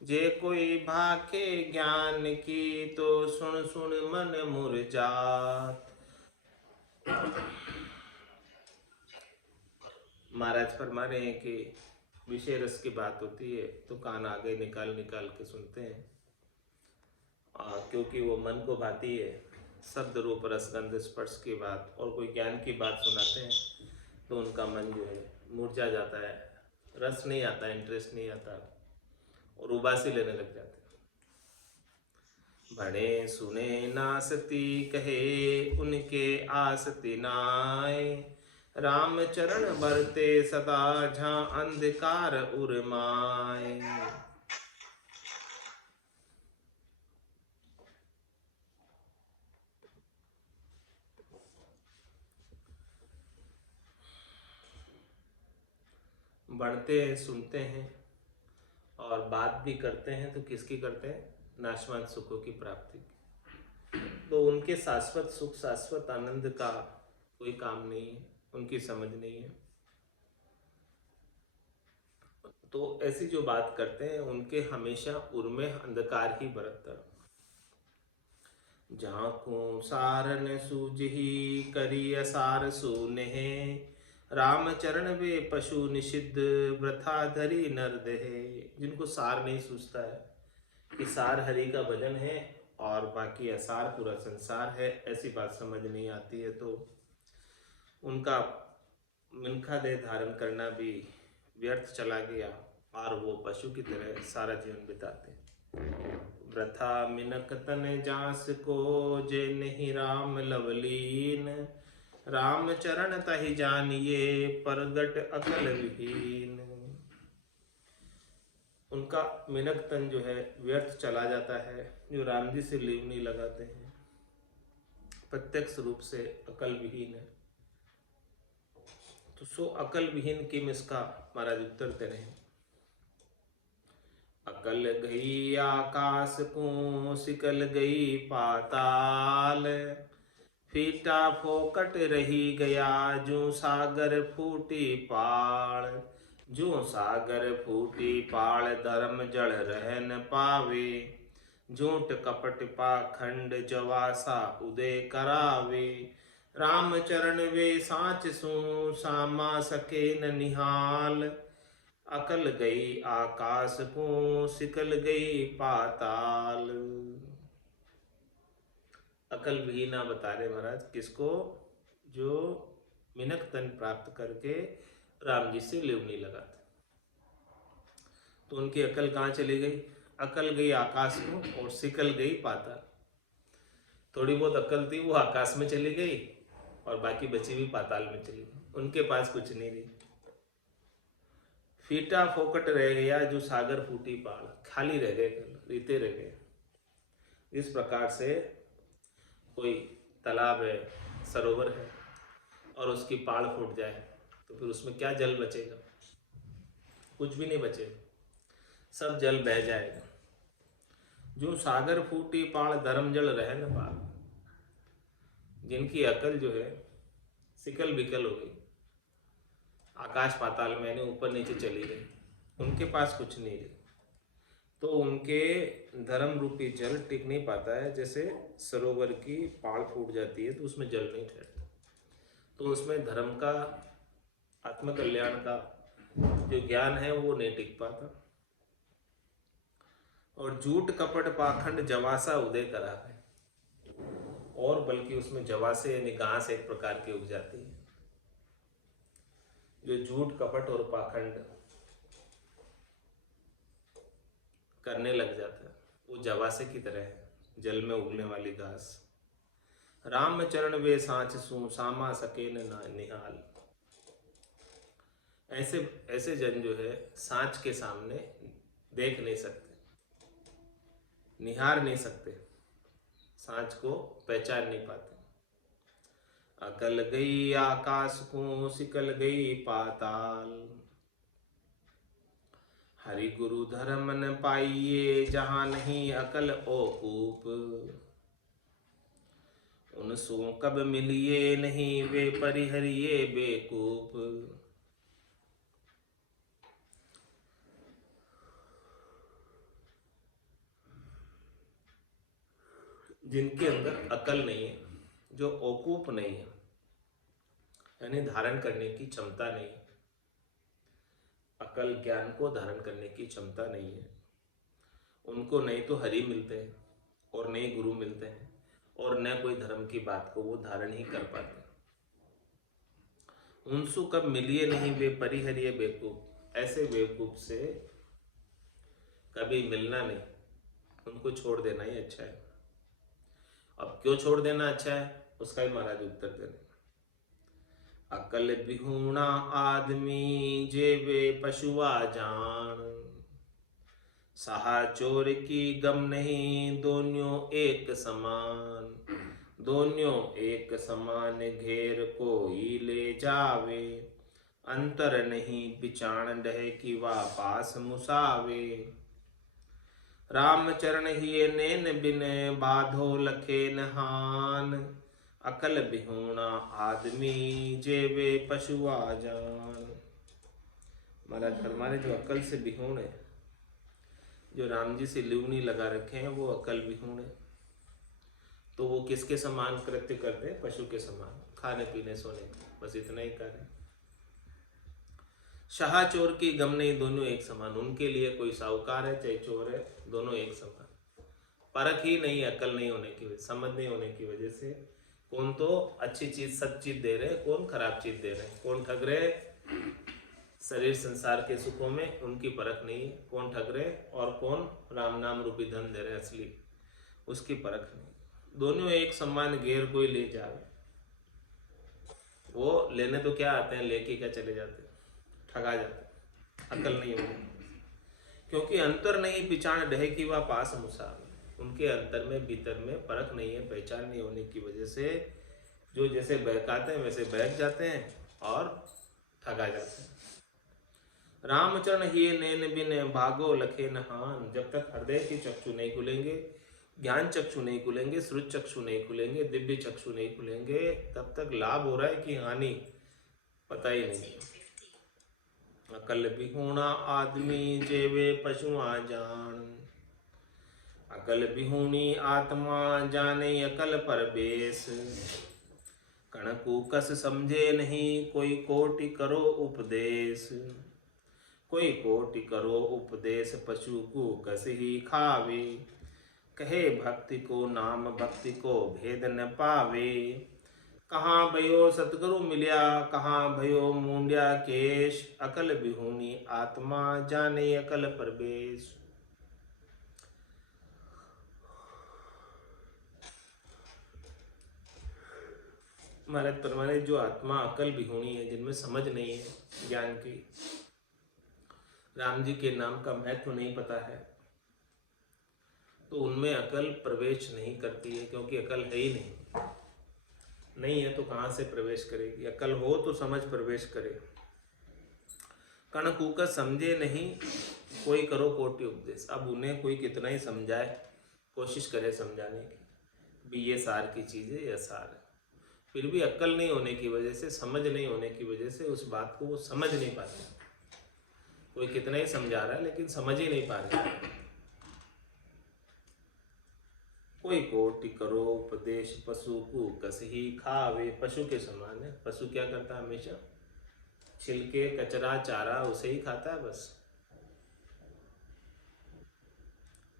जे कोई भाके ज्ञान की, तो सुन सुन मन मुरझात। महाराज फरमा रहे हैं कि विषय रस की बात होती है तो कान आगे निकाल निकाल के सुनते हैं, क्योंकि वो मन को भाती है। शब्द रूप रसगंध स्पर्श की बात और कोई ज्ञान की बात सुनाते हैं तो उनका मन जो है मुरझा जाता है, रस नहीं आता, इंटरेस्ट नहीं आता और उबासी लेने लग जाते हैं। भणे सुने नासती कहे, उनके आसती नाय। राम चरण बरते सदा, जहाँ अंधकार उर्माए। बढ़ते हैं, सुनते हैं और बात भी करते हैं तो किसकी करते हैं? नाशवान सुखों की प्राप्ति की। तो उनके शाश्वत सुख शाश्वत आनंद का कोई काम नहीं है, उनकी समझ नहीं है। तो ऐसी जो बात करते हैं उनके हमेशा उर्मे अंधकार ही बरतता। झांकू सारन सूझही, करी असार सुनेहे। राम चरण वे पशु निषिद्ध, वृथा धरी नर देहे। जिनको सार नहीं सूझता है कि सार हरि का भजन है और बाकी असार पूरा संसार है, ऐसी बात समझ नहीं आती है, तो उनका मिनखा देह धारण करना भी व्यर्थ चला गया और वो पशु की तरह सारा जीवन बिताते। वृथा मिनक तन जास को, जे नहीं राम लवलीन। राम चरण तहि जानिए, परगट अकल विहीन। उनका मिनक तन जो है व्यर्थ चला जाता है जो राम जी से लीव नहीं लगाते हैं, प्रत्यक्ष रूप से अकल विहीन है। तो सो अकल विहीन किम, इसका महाराज उत्तर दे रहे हैं। अकल गई आकाश को, सिकल गई पाताल। फीटा फोकट रही गया, जो सागर फूटी पाड़। जो सागर फूटी पाड़, धर्म जड़ रह न पावे। झूठ कपट पाखंड, जवासा उदय करावे। राम चरण वे साच सू, सामा सके न निहाल। अकल गई आकाश को, सिकल गई पाताल। अकल विहीना बता रहे महाराज किसको? जो मिनक तन प्राप्त करके राम जी से लिव नहीं लगाते। तो उनकी अकल कहाँ चली गई? अकल गई आकाश को और सिकल गई पाताल। थोड़ी बहुत अकल थी वो आकाश में चली गई और बाकी बची हुई पाताल में चली गई। उनके पास कुछ नहीं रही। फीटा फोकट रह गया, जो सागर फूटी पाड़। खाली रह गए, रीते रह गए। इस प्रकार से कोई तालाब है, सरोवर है और उसकी पाड़ फूट जाए तो फिर उसमें क्या जल बचेगा? कुछ भी नहीं बचेगा, सब जल बह जाएगा। जो सागर फूटी पाड़, धर्म जल रहे न पार। जिनकी अकल जो है सिकल बिकल हो गई, आकाश पाताल में यानी ऊपर नीचे चली गई, उनके पास कुछ नहीं रही, तो उनके धर्म रूपी जल टिक नहीं पाता है। जैसे सरोवर की पाड़ फूट जाती है तो उसमें जल नहीं ठहरता, तो उसमें धर्म का, आत्मकल्याण का जो ज्ञान है वो नहीं टिक पाता। और झूठ कपट पाखंड, जवासा उदय करा है। और बल्कि उसमें जवासे यानी घास एक प्रकार की उग जाती है। जो झूठ कपट और पाखंड करने लग जाता है वो जवासे की तरह है, जल में उगने वाली घास। राम चरण वे सांच सू, सामा सके न निहाल। ऐसे ऐसे जन जो है सांच के सामने देख नहीं सकते, निहार नहीं सकते, सांच को पहचान नहीं पाते। अकल गई आकाश को, सिकल गई पाताल। हरि गुरु धर्म न पाइए, जहां नहीं अकल ओकूप। उन सो कब मिलिए नहीं, वे परिहरिये बेकूफ। जिनके अंदर अकल नहीं है, जो औकूफ नहीं है, यानी धारण करने की क्षमता नहीं है, अकल ज्ञान को धारण करने की क्षमता नहीं है, उनको नहीं तो हरि मिलते हैं और नहीं गुरु मिलते हैं और न कोई धर्म की बात को वो धारण ही कर पाते। उनसु कब मिलिए नहीं वे परिहरिये बेवकूफ, ऐसे बेवकूफ से कभी मिलना नहीं, उनको छोड़ देना ही अच्छा है। अब क्यों छोड़ देना अच्छा है, उसका भी महाराज उत्तर दे रहे। अकल बिहूणा आदमी जेवे पशुआ जान, सहा चोर की गम नहीं दोनों एक समान, दोनों एक समान घेर कोई ले जावे, अंतर नहीं बिचाण डहे कि वापास मुसावे, रामचरण ही नैन बिन बाधो लखे नहान, अकल बिहूणा आदमी जेवे पशुआ जान। महाराज फरमाने जो अकल से बिहूण है, जो राम जी से लिवनी लगा रखे हैं, वो अकल विहूण है। तो वो किसके समान कृत्य करते हैं? पशु के समान, खाने पीने सोने का, बस इतना ही कार्य। शाह चोर की गम नहीं दोनों एक समान, उनके लिए कोई साहूकार है चाहे चोर है, दोनों एक समान। परख ही नहीं, अकल नहीं होने की वजह, समझ नहीं होने की वजह से कौन तो अच्छी चीज सच चीज दे रहे, कौन खराब चीज दे रहे, कौन ठग रहे शरीर संसार के सुखों में, उनकी परख नहीं है। कौन ठग रहे और कौन राम नाम रूपी धन दे रहे असली, उसकी परख नहीं। दोनों एक समान घेर कोई ले जावे, वो लेने तो क्या आते हैं, लेके क्या चले जाते, ठगा जाते, अकल नहीं होगी। क्योंकि अंतर नहीं पिछाण डहे की वह पास मुसावे, उनके अंतर में भीतर में परख नहीं है, पहचान नहीं होने की वजह से जो जैसे बहकाते हैं वैसे बहक जाते हैं और ठगा जाते हैं। रामचरण ही नैन बिन भागो लखे नहान, जब तक हृदय के चक्षु नहीं खुलेंगे, ज्ञान चक्षु नहीं खुलेंगे, श्रुत चक्षु नहीं खुलेंगे, दिव्य चक्षु नहीं खुलेंगे, तब तक लाभ हो रहा है कि हानि पता ही नहीं। अकल बिहूणा आदमी जेवे पशुआ जान, अकल बिहूणी आत्मा जाने अकल परवेश, कणकु कस समझे नहीं कोई कोटि करो उपदेश, कोई कोटि करो उपदेश पशु को कस ही खावे, कहे भक्ति को नाम भक्ति को भेद न पावे, कहाँ भयो सतगुरु मिल्या कहाँ भयो मुंड्या केश, अकल बिहूणी आत्मा जाने अकल परवेश। महाराज परमाने जो आत्मा अकल बिहूणी है, जिनमें समझ नहीं है ज्ञान की, राम जी के नाम का महत्व नहीं पता है, तो उनमें अकल प्रवेश नहीं करती है, क्योंकि अकल है ही नहीं है तो कहाँ से प्रवेश करेगी। अकल हो तो समझ प्रवेश करे। कण कूकर समझे नहीं कोई करो कोटि उपदेश, अब उन्हें कोई कितना ही समझाए, कोशिश करे समझाने की भी ये सार की चीज़ है, यह सार है, फिर भी अक्ल नहीं होने की वजह से, समझ नहीं होने की वजह से उस बात को वो समझ नहीं पाते। कोई कितना ही समझा रहा है लेकिन समझ ही नहीं पा रहे। कोई कोटि करो उपदेश पशु को कस ही खावे, पशु के समान है। पशु क्या करता है? हमेशा छिलके कचरा चारा उसे ही खाता है बस।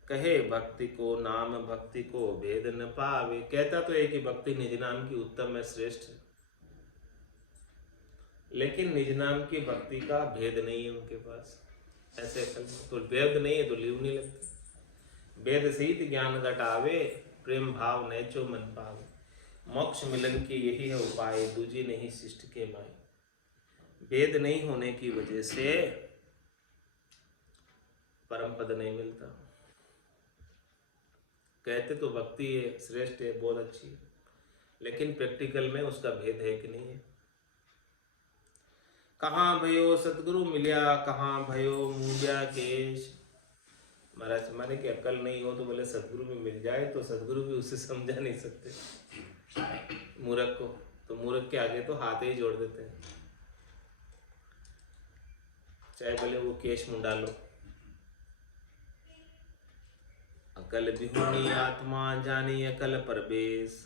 कहे भक्ति को नाम भक्ति को भेद न पावे, कहता तो है कि भक्ति निज नाम की उत्तम है, श्रेष्ठ है, लेकिन निज नाम की भक्ति का भेद नहीं है उनके पास। ऐसे तो भेद नहीं है तो लीव नहीं लगती। वेद सहित ज्ञान घटावे, प्रेम भाव नैचो मन पावे, मोक्ष मिलन की यही है उपाय, दूजी नहीं शिष्ट के माय। वेद नहीं होने की वजह से परम पद नहीं मिलता। कहते तो भक्ति है, श्रेष्ठ है, बहुत अच्छी है, लेकिन प्रैक्टिकल में उसका भेद है कि नहीं है। कहाँ भयो सतगुरु मिल्या कहाँ भयो मूंड्या केश। महाराज माने कि अक्ल नहीं हो तो बोले सदगुरु भी मिल जाए तो सदगुरु भी उसे समझा नहीं सकते मूर्ख को, तो मूर्ख के आगे तो हाथ ही जोड़ देते हैं, चाहे भले वो केश मुंडा लो। अकल विहूणी आत्मा जानी अकल परवेश।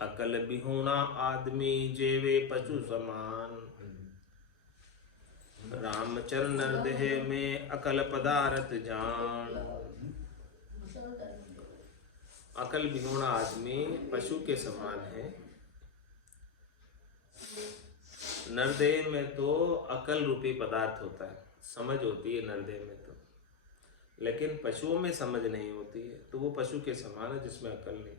अकल विहूणा आदमी जेवे पशु समान। रामचरण देह में अकल पदार्थ जान। अकल विहूणा आदमी पशु के समान है। नरदेह में तो अकल रूपी पदार्थ होता है, समझ होती है नरदेह में तो, लेकिन पशुओं में समझ नहीं होती है, तो वो पशु के समान है जिसमें अकल नहीं।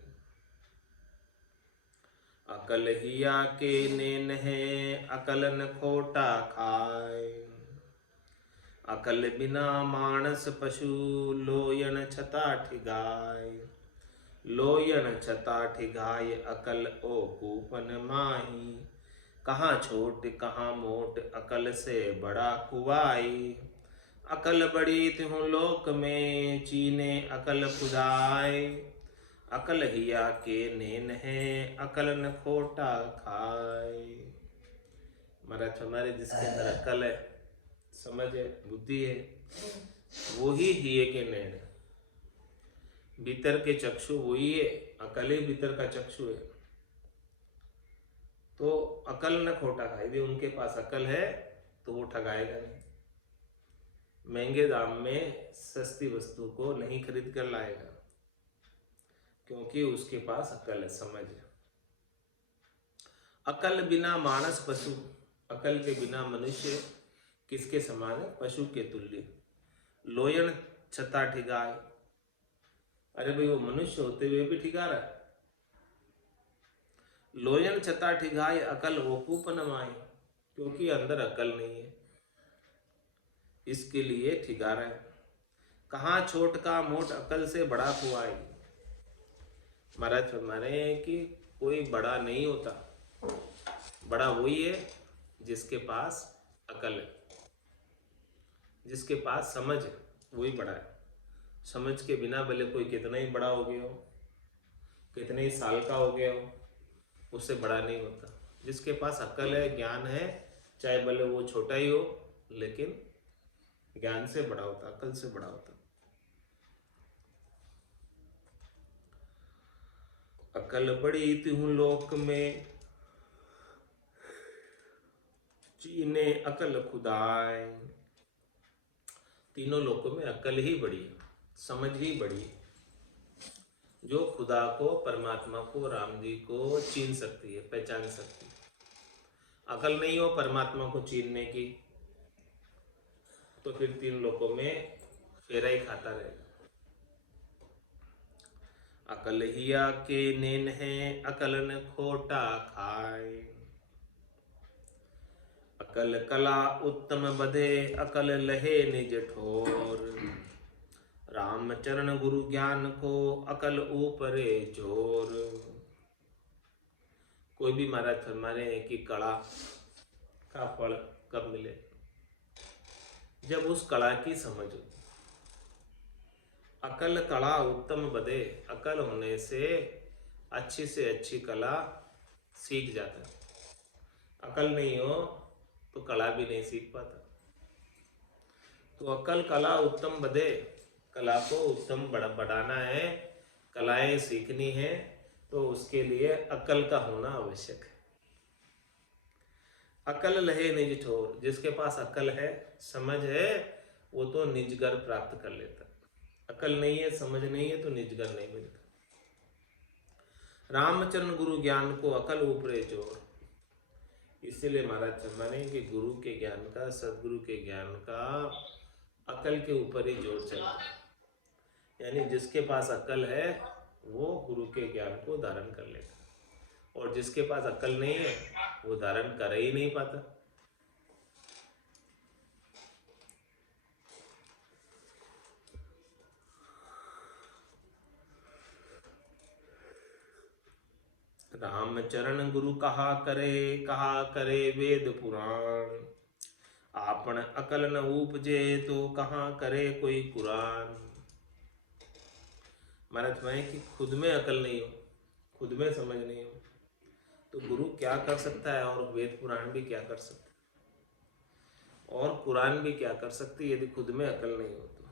अकल हिया के नेन है अकल न खोटा खाए। अकल बिना मानस पशु लोयन छता ठिगाय। लोयन छता ठिगाय अकल ओ कूपन माही। कहाँ छोट कहाँ मोट अकल से बड़ा कुवाई। अकल बड़ी तिहु लोक में चीने अकल खुदाई। अकल हिया के नेन है अकल न खोटा खाए। महाराज हमारे जिसके अंदर अकल है, समझ है, बुद्धि है, वो ही हिये के नैन है। भीतर के चक्षु वही है, अकल ही भीतर का चक्षु है। तो अकल न खोटा खाए, यदि उनके पास अकल है तो वो ठगाएगा नहीं। महंगे दाम में सस्ती वस्तु को नहीं खरीद कर लाएगा, क्योंकि उसके पास अकल है, समझ है। अकल बिना मानस पशु, अकल के बिना मनुष्य किसके समान है? पशु के तुल्य। लोयन छता ठिगाए, अरे भाई वो मनुष्य होते हुए भी ठिगा रहा है। लोयन छता ठिगाए अकल ओकूप न माई, क्योंकि अंदर अकल नहीं है, इसके लिए ठिगा रहा है। कहाँ छोट का मोट अकल से बड़ा कुआई। महाराज फरमा रहे हैं कि कोई बड़ा नहीं होता, बड़ा वही है जिसके पास अकल है, जिसके पास समझ है, वही बड़ा है। समझ के बिना भले कोई कितना ही बड़ा हो गया हो, कितने ही साल का हो गया हो, उससे बड़ा नहीं होता। जिसके पास अकल है, ज्ञान है, चाहे भले वो छोटा ही हो, लेकिन ज्ञान से बड़ा होता, अकल से बड़ा होता। अकल बड़ी तिहु लोक में चीने अकल खुदाए। तीनों लोकों में अकल ही बड़ी है, समझ ही बड़ी है, जो खुदा को, परमात्मा को, राम जी को चीन सकती है, पहचान सकती है। अकल नहीं हो परमात्मा को चीनने की, तो फिर तीन लोकों में फेरा ही खाता रहेगा। अकल हिया के नेन है अकल न खोटा खाए। अकल कला उत्तम बधे अकल लहे निज ठोर। रामचरण गुरु ज्ञान को अकल ऊपरे जोर। कोई भी महाराज फरमाने हैं कि कला का फल कब मिले? जब उस कला की समझ हो। अकल कला उत्तम बधे, अकल होने से अच्छी कला सीख जाता है। अकल नहीं हो तो कला भी नहीं सीख पाता। तो अकल कला उत्तम बधे, कला को उत्तम बढ़ाना है, कलाएं सीखनी है, तो उसके लिए अकल का होना आवश्यक है। अकल लहे निज ठोर, जिसके पास अकल है, समझ है, वो तो निजगर प्राप्त कर लेता। अकल नहीं है, समझ नहीं है, तो निजगर नहीं मिलता। रामचरण गुरु ज्ञान को अकल ऊपरे जोर। इसीलिए महाराज फरमाने कि गुरु के ज्ञान का, सदगुरु के ज्ञान का अकल के ऊपर ही जोर चलता है। यानी जिसके पास अकल है वो गुरु के ज्ञान को धारण कर लेता, और जिसके पास अकल नहीं है वो धारण कर ही नहीं पाता। रामचरण गुरु कहा करे वेद पुराण। आपन अकल न उपजे तो कहाँ करे कोई कुरान। महाराज मैं कि खुद में अकल नहीं हो, खुद में समझ नहीं हो, तो गुरु क्या कर सकता है, और वेद पुराण भी क्या कर सकता है। और कुरान भी क्या कर सकती यदि खुद में अकल नहीं हो तो।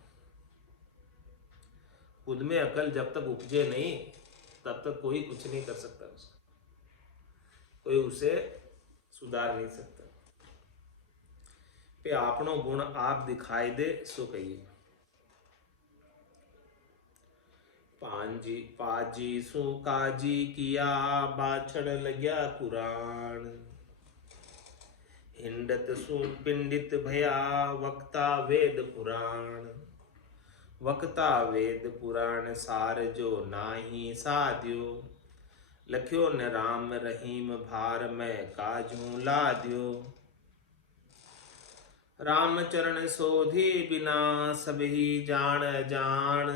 खुद में अकल जब तक उपजे नहीं तब तक कोई कुछ नहीं कर सकता, उसका कोई उसे सुधार नहीं सकता। पे आपनो गुण आप दिखाई दे सो कहिए। पांजी पाजी सु काजी किया बाछड़ लग्या कुरान। हिंडत सु पिंडित भया वक्ता वेद पुराण। वक्ता वेद पुराण सार जो नाही साध्यो। लख्यो न राम रहीम भार में काजू लाद्यो। राम चरण सोधी बिना सबही जान जान।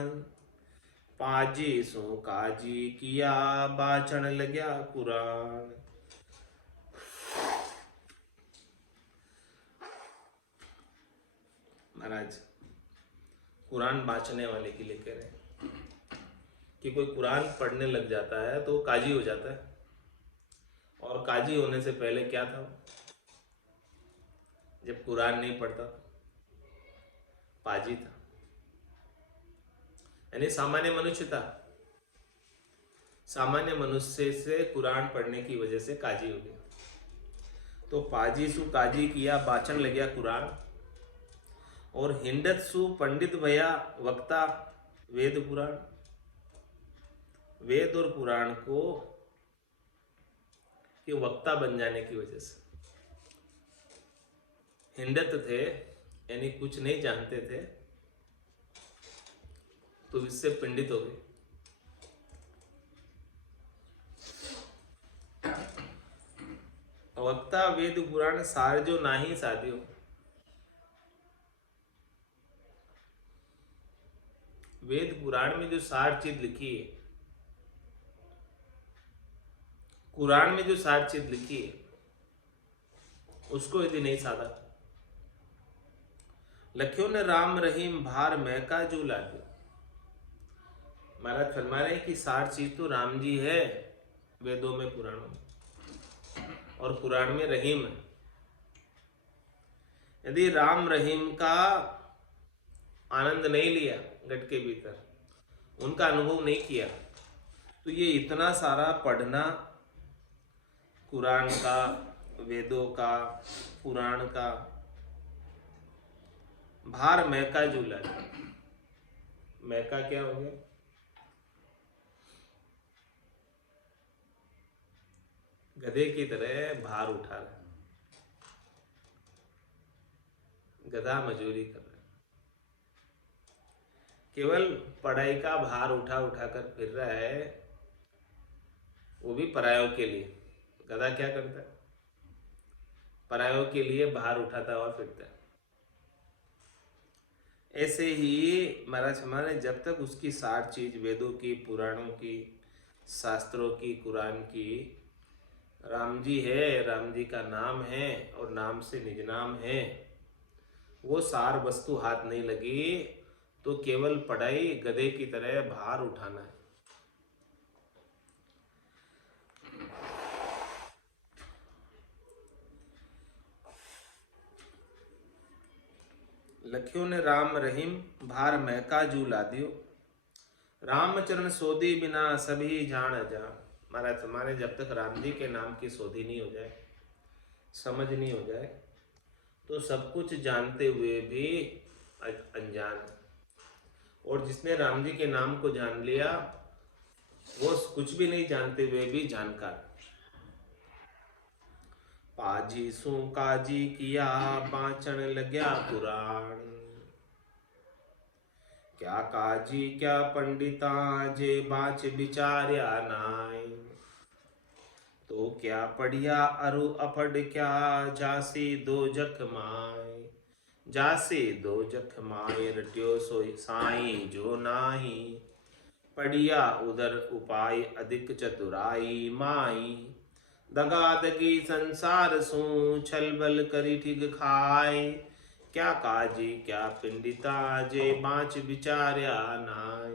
पाजी सो काजी किया बाचण लग्या कुरान। महाराज कुरान बांचने वाले के लिए कह रहे हैं कि कोई कुरान पढ़ने लग जाता है तो काजी हो जाता है, और काजी होने से पहले क्या था, जब कुरान नहीं पढ़ता पाजी था, यानी सामान्य मनुष्य था। सामान्य मनुष्य से कुरान पढ़ने की वजह से काजी हो गया। तो पाजी सु काजी किया बाचन लग गया कुरान। और हिंडत सु पंडित भया वक्ता वेद पुराण। वेद और पुराण को के वक्ता बन जाने की वजह से, हिंडत थे यानी कुछ नहीं जानते थे तो इससे पंडित हो गए। वक्ता वेद पुराण सार जो नाही साध्यो। वेद पुराण में जो सार चीज लिखी है, कुरान में जो सार चीज लिखी है, उसको यदि नहीं साधा। लख्यो ने राम रहीम भार महका जो लाद्यो। महाराज फरमा रहे कि सार चीज तो राम जी है वेदों में पुराणों में, और पुराण में रहीम है। यदि राम रहीम का आनंद नहीं लिया गट के भीतर, उनका अनुभव नहीं किया, तो ये इतना सारा पढ़ना कुरान का, वेदों का, पुराण का, भार महका झूला। महका क्या हो गया? गधे की तरह भार उठा रहा, गधा मजूरी कर रहा, केवल पढ़ाई का भार उठा उठा कर फिर रहा है, वो भी परायों के लिए। गधा क्या करता है? परायों के लिए भार उठाता हुआ फिरता है। ऐसे ही महाराज हमारे जब तक उसकी सार चीज वेदों की, पुराणों की, शास्त्रों की, कुरान की, राम जी है, राम जी का नाम है और नाम से निज नाम है, वो सार वस्तु हाथ नहीं लगी तो केवल पढ़ाई गधे की तरह भार उठाना है। लख्यो ने राम रहीम भार महका जू लादियो। रामचरण सोधी बिना सभी जान जा। महाराज हमारे जब तक राम जी के नाम की सोधी नहीं हो जाए, समझ नहीं हो जाए, तो सब कुछ जानते हुए भी अनजान। और जिसने राम जी के नाम को जान लिया वो कुछ भी नहीं जानते हुए भी जानकार। पाजी सु काजी किया बाचण लग्या पुराण। क्या काजी क्या पंडिता जे बाच बिचार्या नाय। तो क्या पढ़िया अरु अपढ़ क्या जासी दो जख माय। जासे दो जख माय रट्यो सोई साई जो नाही। पढ़िया उदर उपाय अधिक चतुराई माई। दगा दगी संसार सु छल बल करी ठिग खाए। क्या काजी क्या पिंडिता जे बाँच बिचार्या नाय।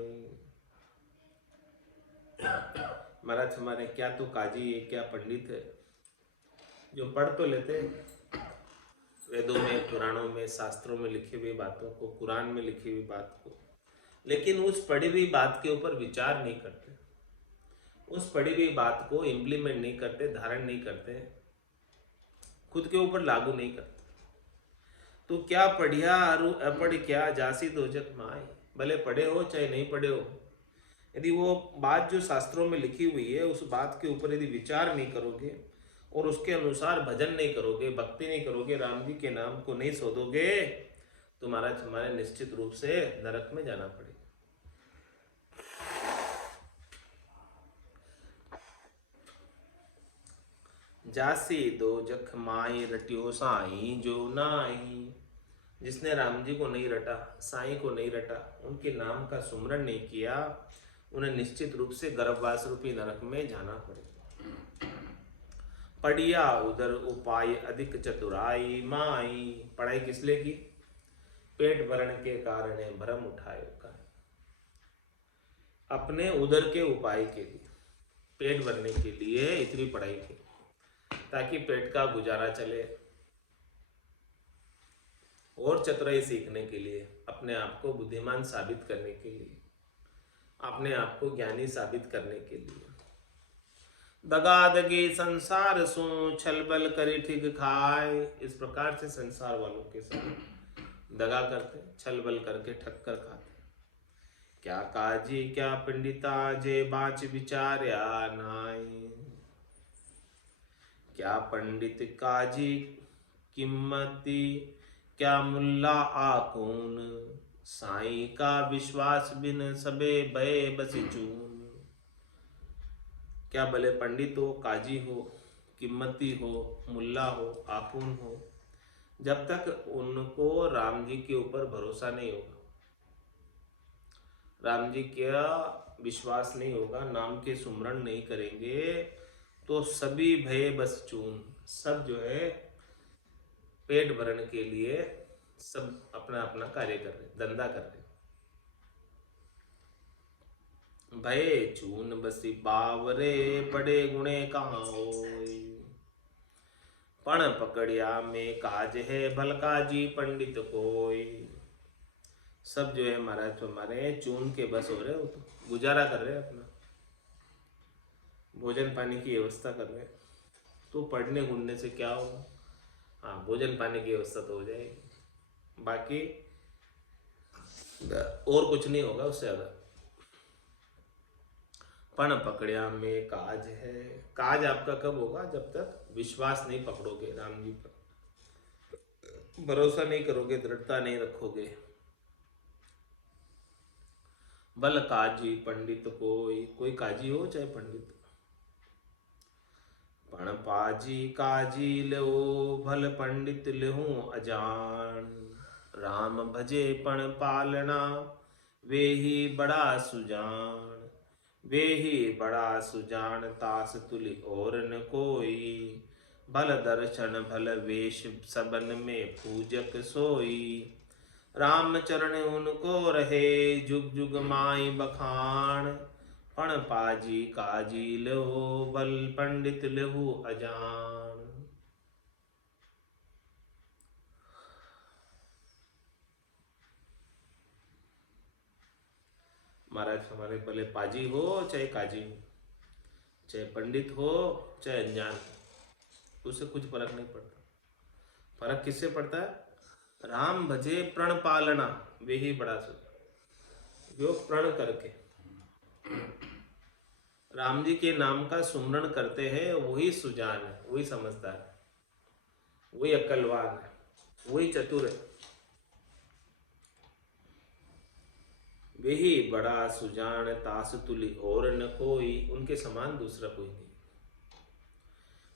महाराज हमारे क्या तो काजी है, क्या पंडित है, जो पढ़ तो लेते वेदों में, पुराणों में, शास्त्रों में लिखी हुई बातों को, कुरान में लिखी हुई बात को, लेकिन उस पढ़ी हुई बात के ऊपर विचार नहीं करते, उस पढ़ी हुई बात को इम्प्लीमेंट नहीं करते, धारण नहीं करते, खुद के ऊपर लागू नहीं करते। तो क्या पढ़िया अरु अपढ़ क्या जासी दोजक माई, भले पढ़े हो चाहे नहीं पढ़े हो, यदि वो बात जो शास्त्रों में लिखी हुई है उस बात के ऊपर यदि विचार नहीं करोगे और उसके अनुसार भजन नहीं करोगे, भक्ति नहीं करोगे, राम जी के नाम को नहीं सोधोगे, तो महाराज हमारे निश्चित रूप से नरक में जाना पड़ेगा। जासी दो जख माई रटियो साई जो नाई, जिसने राम जी को नहीं रटा, साईं को नहीं रटा, उनके नाम का सुमरन नहीं किया, उन्हें निश्चित रूप से गर्भवास रूपी नरक में जाना पड़ेगा। पढ़िया उधर उपाय अधिक चतुराई माई, पढ़ाई किस लिए की? पेट भरण के कारण भ्रम उठाए का, अपने उदर के उपाय के लिए, पेट भरने के लिए इतनी पढ़ाई की, ताकि पेट का गुजारा चले, और चतुराई सीखने के लिए, अपने आप को बुद्धिमान साबित करने के लिए, अपने आप को ज्ञानी साबित करने के लिए। दगादगी संसार सो छल बल करी ठीक खाए, इस प्रकार से संसार वालों के साथ दगा करते, छल बल करके ठक्कर खाते। क्या काजी क्या पंडिता जे बाच विचार्या नाई, क्या पंडित काजी किम्मती, क्या मुल्ला आकून, साईं का विश्वास बिन सबे भय बसी चून। क्या भले पंडित हो, काजी हो, किम्मती हो, मुल्ला हो, आकून हो, जब तक उनको राम जी के ऊपर भरोसा नहीं होगा, राम जी का विश्वास नहीं होगा, नाम के सुमरण नहीं करेंगे, तो सभी भय बस चून, सब जो है पेट भरण के लिए सब अपना अपना कार्य कर रहे, धंधा कर रहे। भय चून बसी बावरे पड़े गुणे कहाँ होय, पण पकड़िया में काज है भल काजी पंडित कोई। सब जो है महाराज तो हमारे चून के बस हो रहे, हो तो गुजारा कर रहे अपना, भोजन पानी की व्यवस्था कर रहे। तो पढ़ने घूमने से क्या होगा? हाँ, भोजन पानी की व्यवस्था तो हो जाएगी, बाकी और कुछ नहीं होगा उससे ज्यादा। पण पकड़िया में काज है, काज आपका कब होगा? जब तक विश्वास नहीं पकड़ोगे, राम जी पर भरोसा नहीं करोगे, दृढ़ता नहीं रखोगे। बल काजी पंडित कोई काजी हो चाहे पंडित, पण पाजी काजी लो भल पंडित लेहू अजान, राम भजे पण पालना वे ही बड़ा सुजान, वे ही बड़ा सुजान तास तुलि और न कोई, भल दर्शन भल वेश सबन में पूजक सोई, राम चरण उनको रहे जुग जुग माई बखान, पण पाजी काजी लहु बल पंडित लहु अजान। महाराज हमारे भले पाजी हो चाहे काजी हो, चाहे पंडित हो चाहे अनजान हो, उससे कुछ फर्क नहीं पड़ता। फर्क किससे पड़ता है? राम भजे प्रण पालना वे ही बड़ा सुख, जो प्रण करके राम जी के नाम का सुमरण करते हैं वही सुजान है, वही समझदार है, वही अक्लवान है, वही चतुर है, वे ही बड़ा सुजान तास तुलि और न कोई, उनके समान दूसरा कोई नहीं।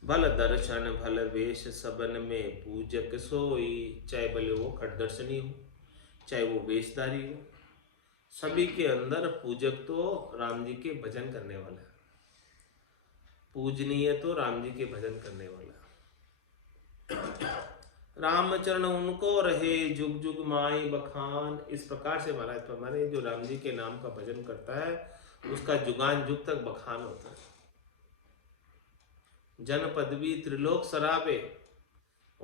भल दर्शन भल वेश सबन में पूजक सोई, चाहे भले वो खटदर्शनी हो चाहे वो वेशधारी हो, सभी के अंदर पूजक तो राम जी के भजन करने वाला है, पूजनीय तो राम जी के भजन करने वाला। रामचरण उनको रहे जुग जुग माई बखान, इस प्रकार से महाराज हमारे जो राम जी के नाम का भजन करता है उसका जुगान जुग तक बखान होता है। जन पदवी त्रिलोक सराबे,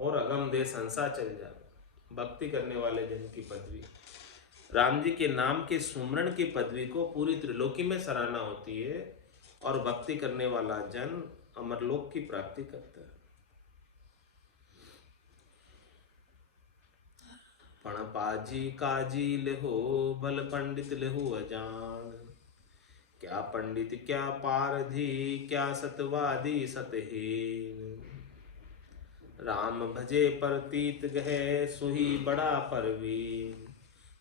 और अगम देश हंसा चल जाओ। भक्ति करने वाले जन की पदवी, राम जी के नाम के सुमरण की पदवी को पूरी त्रिलोकी में सराहना होती है और भक्ति करने वाला जन अमरलोक की प्राप्ति करता है। पण पाजी काजी लेहो बल पंडित लेहो अजान, क्या पंडित क्या पारधी क्या सतवादी सतहीन, राम भजे परतीत गहे सुही बड़ा परवीन,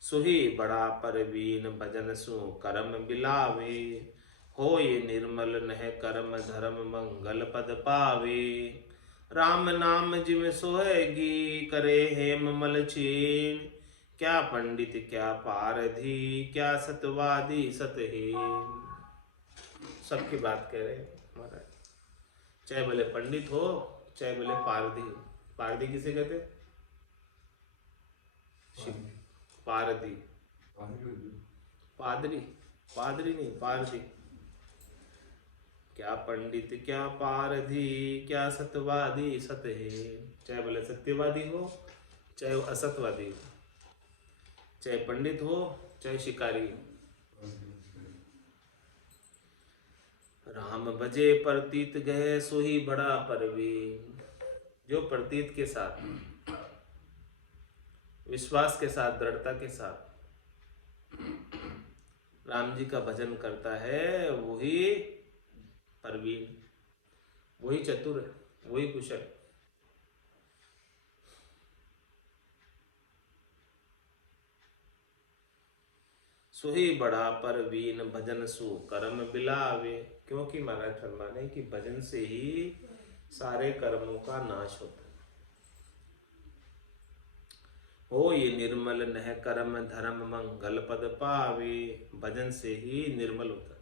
सुही बड़ा परवीन भजन सु करम बिलावे, होय निर्मल नह कर्म धर्म मंगल पद पावे, राम नाम जिम सोहेगी करे हेम मल छीन, क्या पंडित क्या पारधी क्या सतवादी सतहीन। सबकी बात कह रहे हैं महाराज, चाहे भले पंडित हो चाहे भले पारधी हो। पारधी किसे कहते? पारधी, पादरी, पादरी नहीं पारधी। क्या पंडित क्या पारधी क्या सत्यवादी सतहीन, चाहे भले सत्यवादी हो चाहे वो असत्यवादी हो, चाहे पंडित हो चाहे शिकारी हो। राम भजे प्रतीत गए सोही बड़ा परवीन, जो प्रतीत के साथ विश्वास के साथ दृढ़ता के साथ राम जी का भजन करता है वही परवीन, वही चतुर है, वही कुशल। सोही बड़ा परवीन भजन सु कर्म बिलावे, क्योंकि महाराज फरमाने कि भजन से ही सारे कर्मों का नाश होता है। हो ये निर्मल नह कर्म धर्म मंगल पद पावे, भजन से ही निर्मल होता है।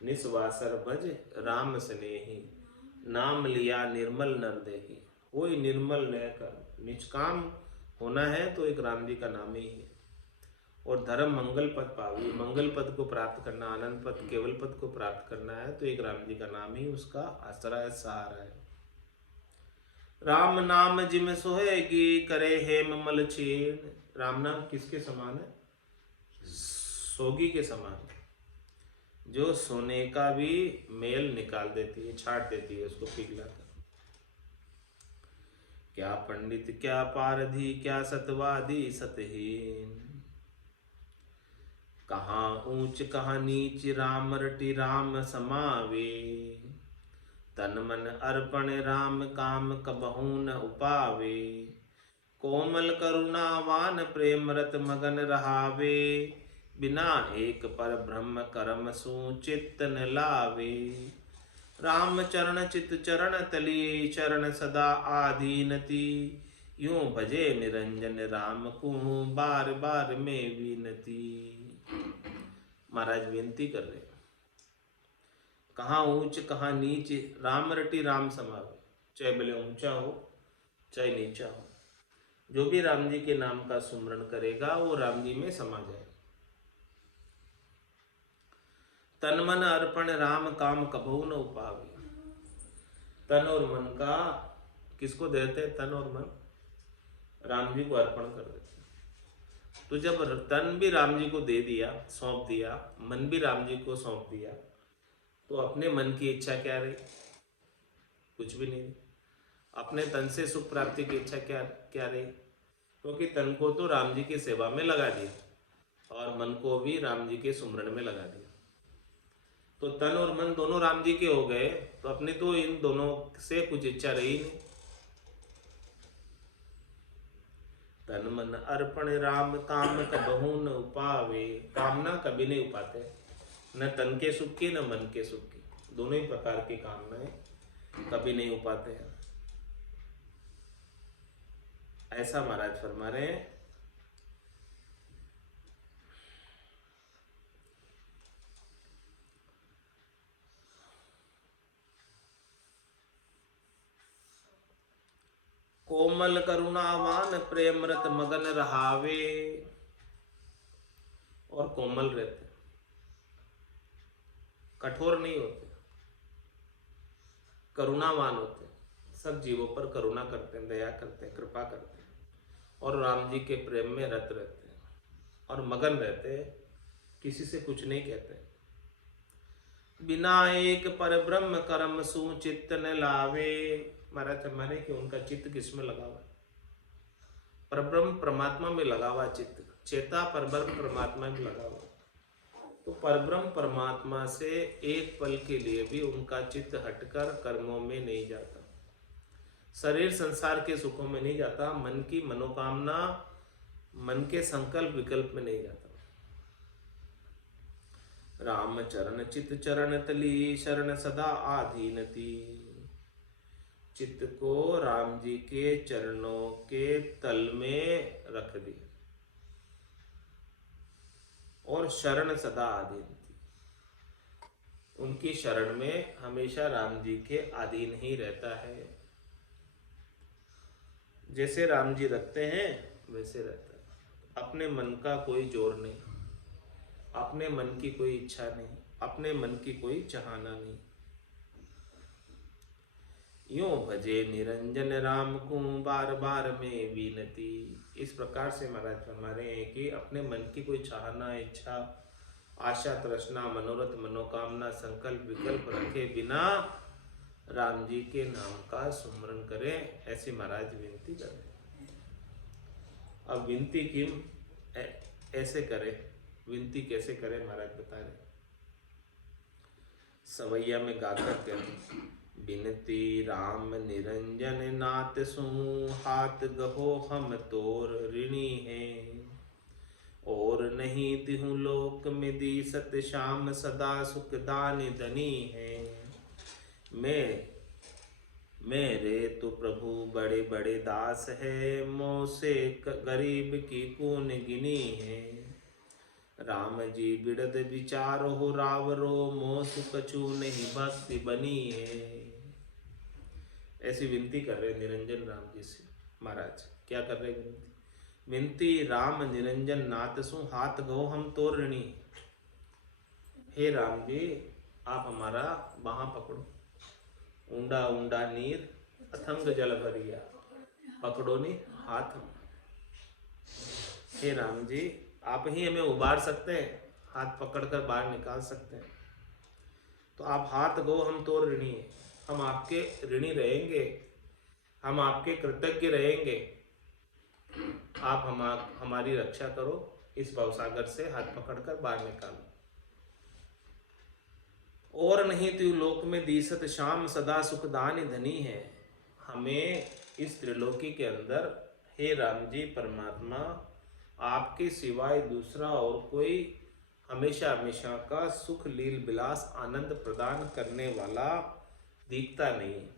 निस्वासर भज राम स्नेही, नाम लिया निर्मल नर देही। कोई निर्मल नह कर्म, निष्काम होना है तो एक राम जी का नाम ही है। और धर्म मंगल पद पावे, मंगल पद को प्राप्त करना, आनंद पद केवल पद को प्राप्त करना है तो एक राम जी का नाम ही उसका आसरा है, सहारा है। राम नाम जिम सोहेगी करे हेम मल छीन, राम नाम किसके समान है? सोगी के समान, जो सोने का भी मेल निकाल देती है, छाट देती है उसको पिघलाकर। क्या पंडित क्या पारधी क्या सतवादी सतहीन, कहाँ ऊंच कहाँ नीच राम रटि राम समावे, तन मन अर्पण राम काम कबहू न उपावे, कोमल करुणावान प्रेम रत मगन रहावे, बिना एक पर ब्रह्म कर्म सु चित्त न लावे, राम चरण चित चरण तली चरण सदा आधीनती, यूं भजे निरंजन राम को बार बार में विनती। महाराज विनती कर रहे, कहाँ ऊंच कहाँ नीच राम रटी राम समावे, चाहे भले ऊंचा हो चाहे नीचा हो, जो भी राम जी के नाम का सुमरण करेगा वो राम जी में समा जाए। तन मन अर्पण राम काम कबहू न उपावे, तन और मन का किसको देते हैं? तन और मन राम जी को अर्पण कर देते। तो जब तन भी राम जी को दे दिया, सौंप दिया, मन भी राम जी को सौंप दिया, तो अपने मन की इच्छा क्या रही? कुछ भी नहीं। अपने तन से सुख प्राप्ति की इच्छा क्या क्या रही? क्योंकि तन को तो राम जी की सेवा में लगा दिया और मन को भी राम जी के सुमरण में लगा दिया, तो तन और मन दोनों राम जी के हो गए, तो अपने तो इन दोनों से कुछ इच्छा रही नहीं। तन मन अर्पण राम काम कबहू न उपावे, कामना कभी नहीं उपाते, न तन के सुख की न मन के सुख की, दोनों ही प्रकार की कामनाएं कभी नहीं उपाते हैं। ऐसा महाराज फरमा रहे हैं। कोमल करुणावान प्रेम रत मगन रहावे, और कोमल रहते, कठोर नहीं होते, करुणावान होते, सब जीवों पर करुणा करते हैं, दया करते हैं, कृपा करते हैं और राम जी के प्रेम में रत रहते हैं और मगन रहते हैं, किसी से कुछ नहीं कहते। बिना एक पर ब्रह्म कर्म सु चित्त न लावे। महाराज हमारे कि उनका चित्त किसमें लगा हुआ? परब्रह्म परमात्मा में लगा हुआ चित्त, चेता परब्रह्म परमात्मा में लगा हुआ। तो परब्रह्म परमात्मा से एक पल के लिए भी उनका चित्त हटकर कर्मों में नहीं जाता, शरीर संसार के सुखों में नहीं जाता, मन की मनोकामना, मन के संकल्प विकल्प में नहीं जाता। राम चरण चित चरण तली शरण सदा आधीनती। चित्त को राम जी के चरणों के तल में रख दिया और शरण सदा अधीन थी। उनकी शरण में हमेशा राम जी के अधीन ही रहता है। जैसे राम जी रखते हैं वैसे रहता है। अपने मन का कोई जोर नहीं, अपने मन की कोई इच्छा नहीं, अपने मन की कोई चाहना नहीं। यूं भजे निरंजन राम को बार बार में विनती। इस प्रकार से महाराज हमारे हैं कि अपने मन की कोई चाहना, इच्छा, आशा, तृष्णा, मनोरथ, मनोकामना, संकल्प विकल्प रखे बिना राम जी के नाम का सुमरन करें, ऐसी महाराज विनती करें। अब विनती किम ऐसे करें, विनती कैसे करें महाराज बता रहे। सवैया में गाकर कहते, बिनती राम निरंजन नाथ सु हाथ गहो हम तोर ऋणी हैं। और नहीं तिहु लोक में दीसत श्याम सदा सुख दान धनी है। मेरे तो प्रभु बड़े बड़े दास है, मोह से गरीब की कौन गिनी है। राम जी बिड़द विचार हो रावरो, मोह सुकछु नहीं भक्ति बनी है। ऐसी विनती कर रहे निरंजन राम जी से। महाराज क्या कर रहे विनती? विनती राम निरंजन नाथ सु हाथ गो हम तो ऋणी। हे राम जी आप हमारा बाहाँ पकड़ो, ऊंडा ऊंडा नीर अथंग जल भरिया, पकड़ो नी हाथ। हे राम जी आप ही हमें उबार सकते हैं, हाथ पकड़कर बाहर निकाल सकते हैं। तो आप हाथ गो हम तो ऋणी हैं, हम आपके ऋणी रहेंगे, हम आपके कृतज्ञ रहेंगे। आप हमारी रक्षा करो, इस भवसागर से हाथ पकड़कर बाहर निकालो। और नहीं तो लोक में दीसत श्याम सदा सुखदान धनी है। हमें इस त्रिलोकी के अंदर हे राम जी परमात्मा आपके सिवाय दूसरा और कोई हमेशा हमेशा का सुख लील विलास आनंद प्रदान करने वाला दिखता नहीं है,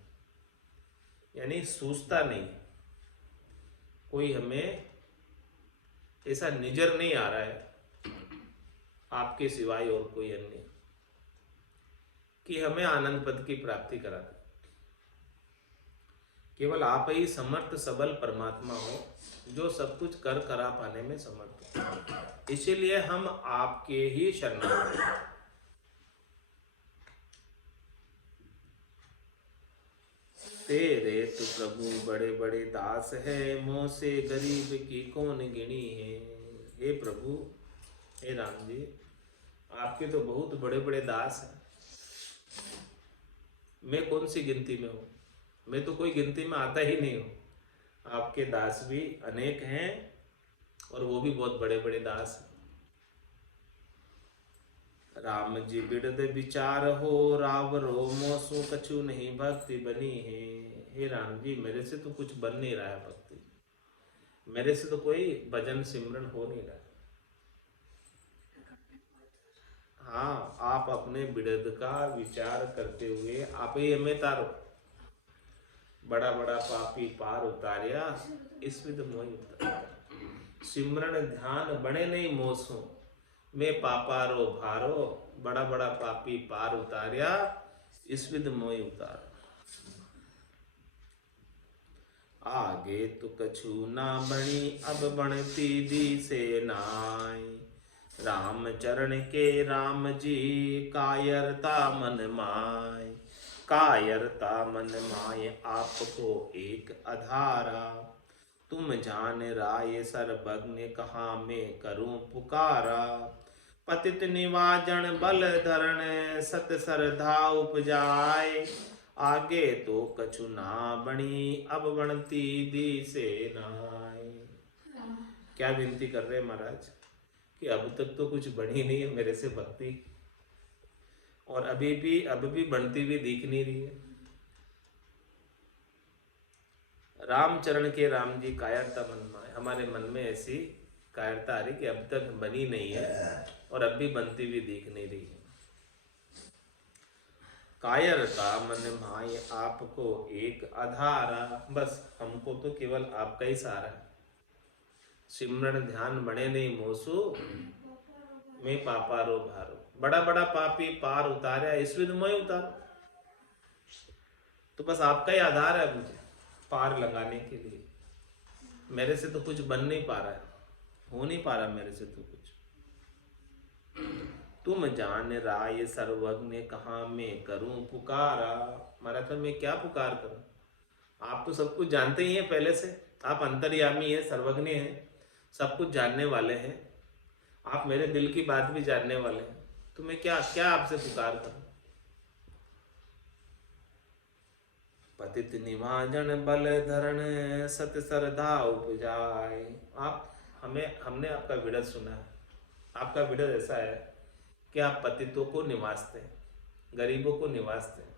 यानी सूझता नहीं। कोई हमें ऐसा निजर नहीं आ रहा है आपके सिवाय और कोई अन्य कि हमें आनंद पद की प्राप्ति करा दे। केवल आप ही समर्थ सबल परमात्मा हो जो सब कुछ कर करा पाने में समर्थ हो। इसीलिए हम आपके ही शरणागत हैं। तेरे तो प्रभु बड़े बड़े दास है, मोह से गरीब की कौन गिनी है। हे प्रभु, हे राम जी आपके तो बहुत बड़े बड़े दास हैं, मैं कौन सी गिनती में हूँ? मैं तो कोई गिनती में आता ही नहीं हूँ। आपके दास भी अनेक हैं और वो भी बहुत बड़े बड़े दास हैं। राम जी बिड़द विचार हो रावरो, मोसो कछु नहीं भक्ति बनी है। हे राम जी मेरे से तो कुछ बन नहीं रहा है भक्ति, मेरे से तो कोई भजन सिमरन हो नहीं रहा। हाँ आप अपने बिड़द का विचार करते हुए आप ही हमें तारो। बड़ा बड़ा पापी पार उतारिया, इस विध मोहि उतारिया। सिमरन ध्यान बने नहीं मोसो, मैं पापारो भारो। बड़ा बड़ा पापी पार उतारिया, इस विध मोहि उतार। आगे तो कछु ना बनी, अब बनती दी से नाई। राम चरण के राम जी, कायरता मन माय। कायरता मन माय आपको एक आधारा, तुम जान राय सर्वज्ञ कहाँ मैं करूं पुकारा। पतित निवाजन बल धरण सत श्रद्धा उपजाए, आगे तो कछु ना बनी अब बनती दी से नाय। क्या विनती कर रहे हैं महाराज कि अब तक तो कुछ बनी नहीं है मेरे से भक्ति, और अब भी बनती हुई दिख नहीं रही है। रामचरण के राम जी कायरता मन में, हमारे मन में ऐसी कायरता आ रही कि अब तक बनी नहीं है और अब भी बनती हुई दिख नहीं रही है। कायरता मन माय आपको एक आधारा, बस हमको तो केवल आपका ही सहारा है। सिमरन ध्यान बने नहीं मोसू, मैं पापारो भारो, बड़ा बड़ा पापी पार उतारा इस विध मैं उतारो। तो बस आपका ही आधार है मुझे पार लगाने के लिए। मेरे से तो कुछ बन नहीं पा रहा है, हो नहीं पा रहा मेरे से तो कुछ। तुम जान राय सर्वज्ञ कहाँ मैं करूं पुकारा। महाराज तो मैं क्या पुकार करूं, आप तो सब कुछ जानते ही हैं पहले से, आप अंतर्यामी हैं, सर्वज्ञ हैं, सब कुछ जानने वाले हैं, आप मेरे दिल की बात भी जानने वाले हैं, तो मैं क्या क्या आपसे पुकार करूं। पतित निवाजन बल धरण सत श्रद्धा उपजाए। आप हमने आपका विरद सुना है, आपका विरद ऐसा है कि आप पतितों को निवासते हैं, गरीबों को निवासते हैं,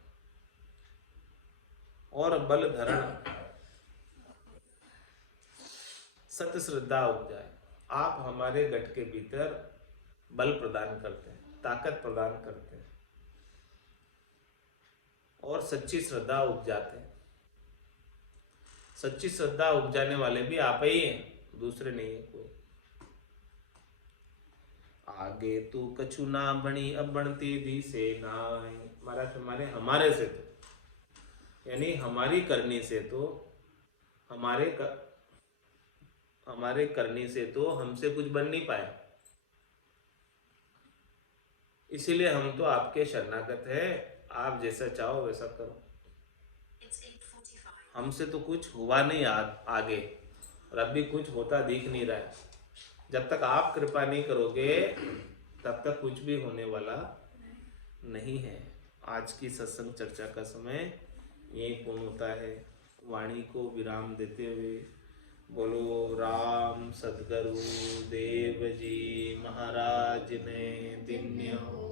और बल धरण सत्य श्रद्धा उपजाए। आप हमारे गट के भीतर बल प्रदान करते हैं, ताकत प्रदान करते हैं, और सच्ची श्रद्धा उपजाते हैं। सच्ची श्रद्धा उपजाने वाले भी आप ही हैं, दूसरे नहीं है कोई। आगे तू कछु ना बनी अब बनती दी से नाय। महाराज हमारे से तो, यानी हमारी करनी से तो, हमारे करनी से तो हमसे कुछ बन नहीं पाया, इसीलिए हम तो आपके शरणागत हैं, आप जैसा चाहो वैसा करो। हमसे तो कुछ हुआ नहीं आगे, और अब भी कुछ होता दिख नहीं रहा है। जब तक आप कृपा नहीं करोगे तब तक कुछ भी होने वाला नहीं है। आज की सत्संग चर्चा का समय यही पूर्ण होता है। वाणी को विराम देते हुए बोलो राम सद्गुरु देव जी महाराज ने दिन्य हो।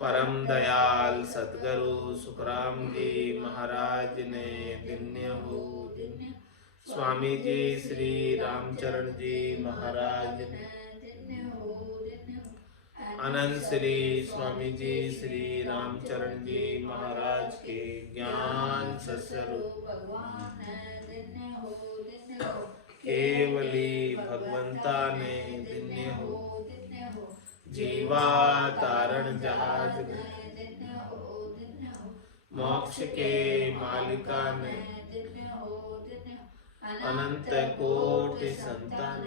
परम दयाल सद्गुरु सुखराम जी महाराज ने दिन्य हो। स्वामी जी श्री रामचरण जी महाराज ने, अनंत श्री स्वामी जी श्री रामचरण जी महाराज के ज्ञान सस्वरूप केवली भगवंता ने दिन्य हो। जीवा तारण जहाज ने, मोक्ष के मालिका ने, अनंत कोटि संतान,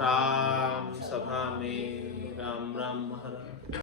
राम सभा में राम राम महाराज।